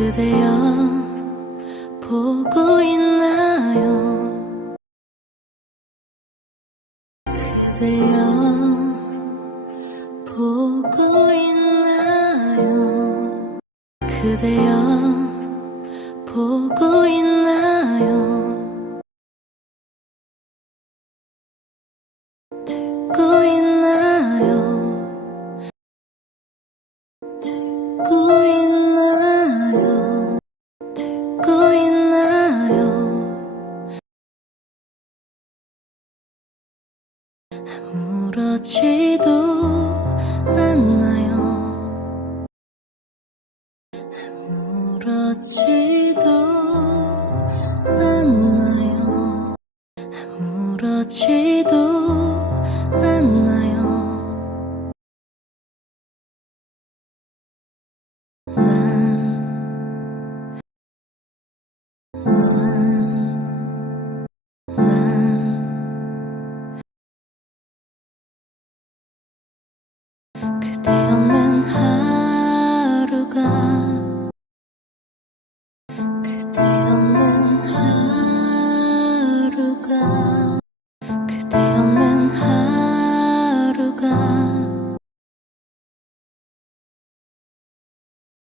그대여 보고 있나요? 그대여 보고 있나요? 그대여 보고 있나요? 듣고 있나요? 듣고 있나요? 듣고 있나요? 아무렇지도 않나요? 아무렇지도 않나요? 아무렇지도 않나요? 그대 없는 하루가 그대 없는 하루가 그대 없는 하루가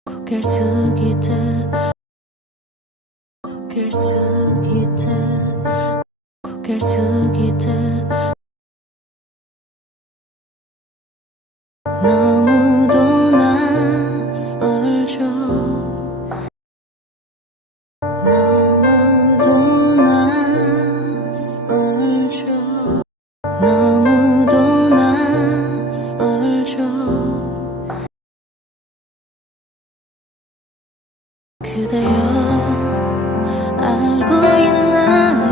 고개를 숙이듯 고개를 숙이듯 고개를 숙이듯 너무도 낯설죠 너무도 낯설죠 너무도 낯설죠 그대여 알고 있나요?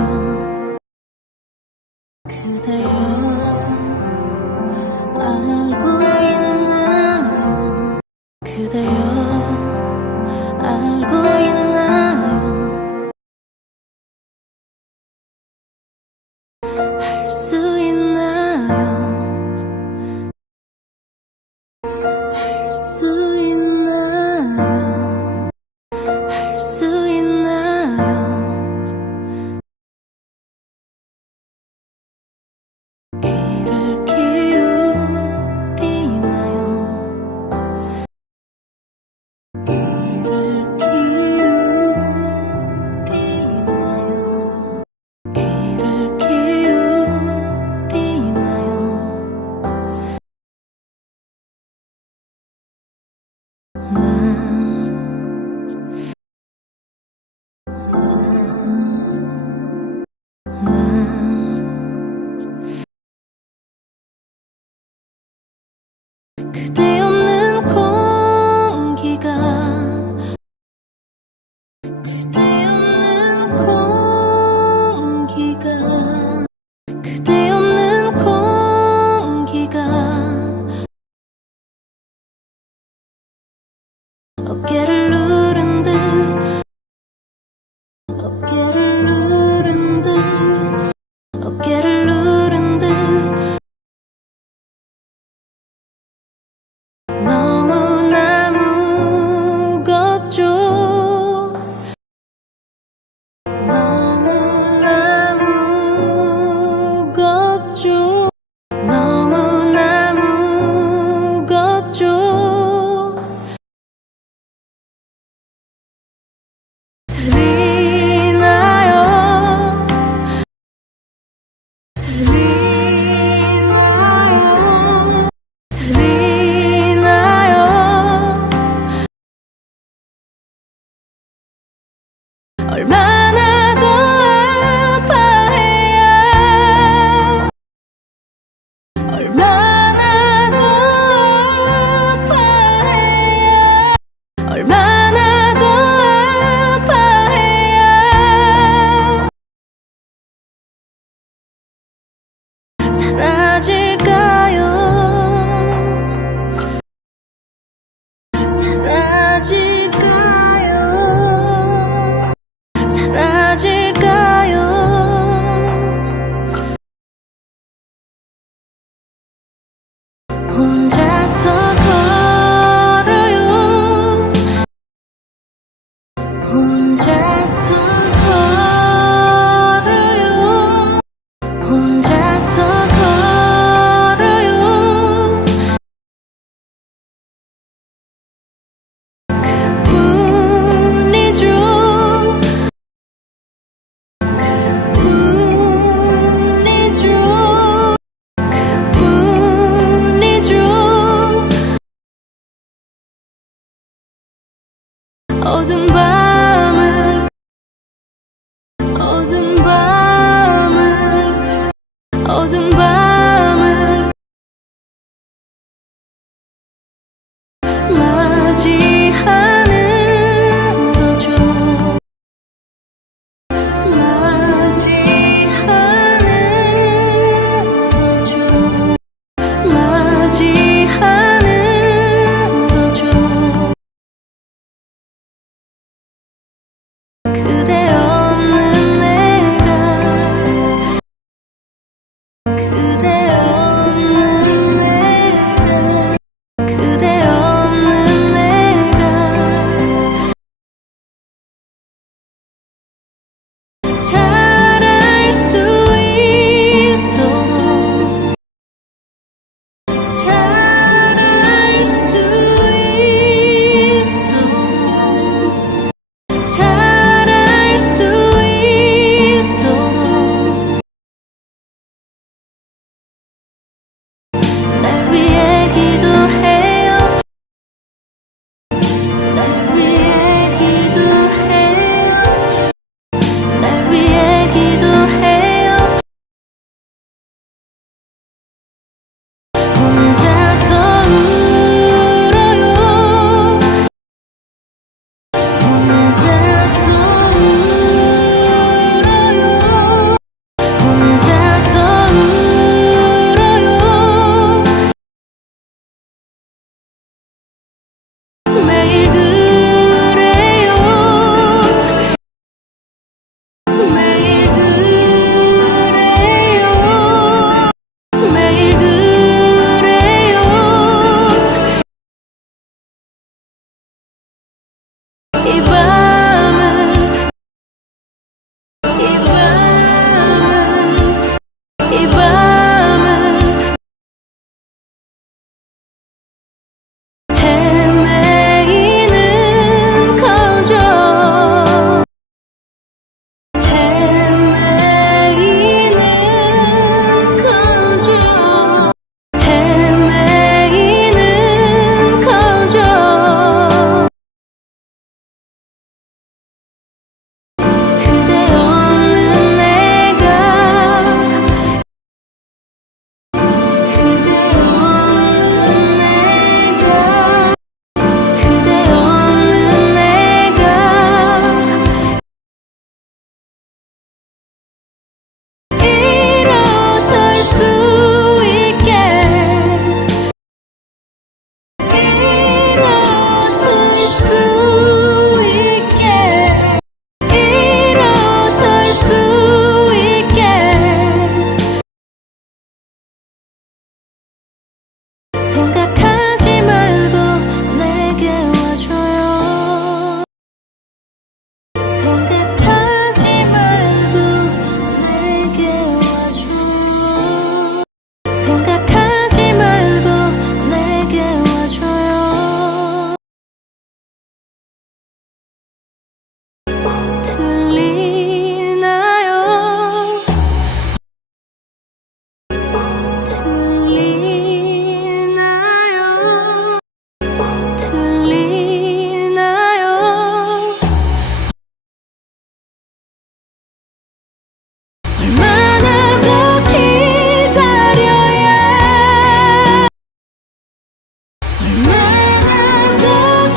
그대 어두운 밤을 맞이하는 거죠. 맞이하는 거죠. 맞이하는 거죠. 그대 없는 내가 그대 없는 내가 그대 없는 내가 잘할 수 있도록 잘할 수 있도록 잘할 수 있도록 날 위해 기도해요. 날 위해 기도해요. 날 위해 기도해요. 혼자서 울어요. 혼자서 울어요. 혼자서 울어요. 매일 그래요. 매일 그래요. 매일 그래요. 이 밤을 이 밤을 이 밤을 헤매이는 거죠. 헤매이는 거죠. 헤매이는 거죠. 그대 없는 내가 그대 없는 내가 그대 없는 내가 일어설 수 있게 일어설 수 있게 일어설 수 있게 생각하지 말고 내게 와줘요. 생각하지 말고 내게 와줘요. 생각하지 말고 내게 와줘요. 들리나요? 들리나요? 들리나요? 얼마나 더 기다려야 얼마나 더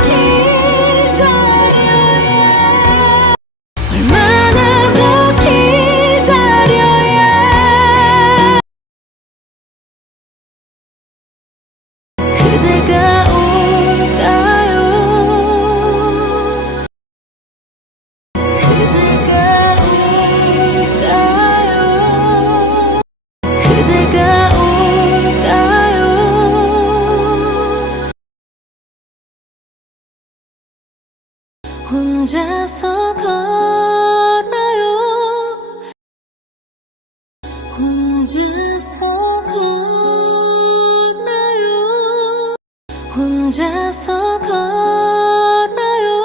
기다려야 얼마나 더 기다려야 그대가 올까요? 그대가 올까요? 그대가 올까요? 혼자서 걸어요. 혼자서 걸어요. 혼자서 걸어요.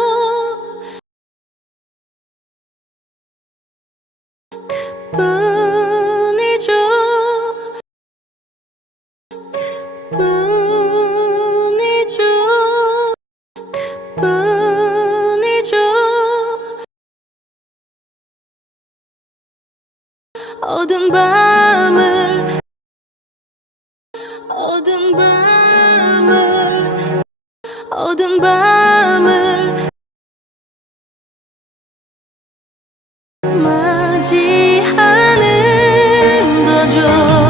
그뿐이죠. 그뿐이죠. 그뿐이죠. 어두운 밤을 그뿐이죠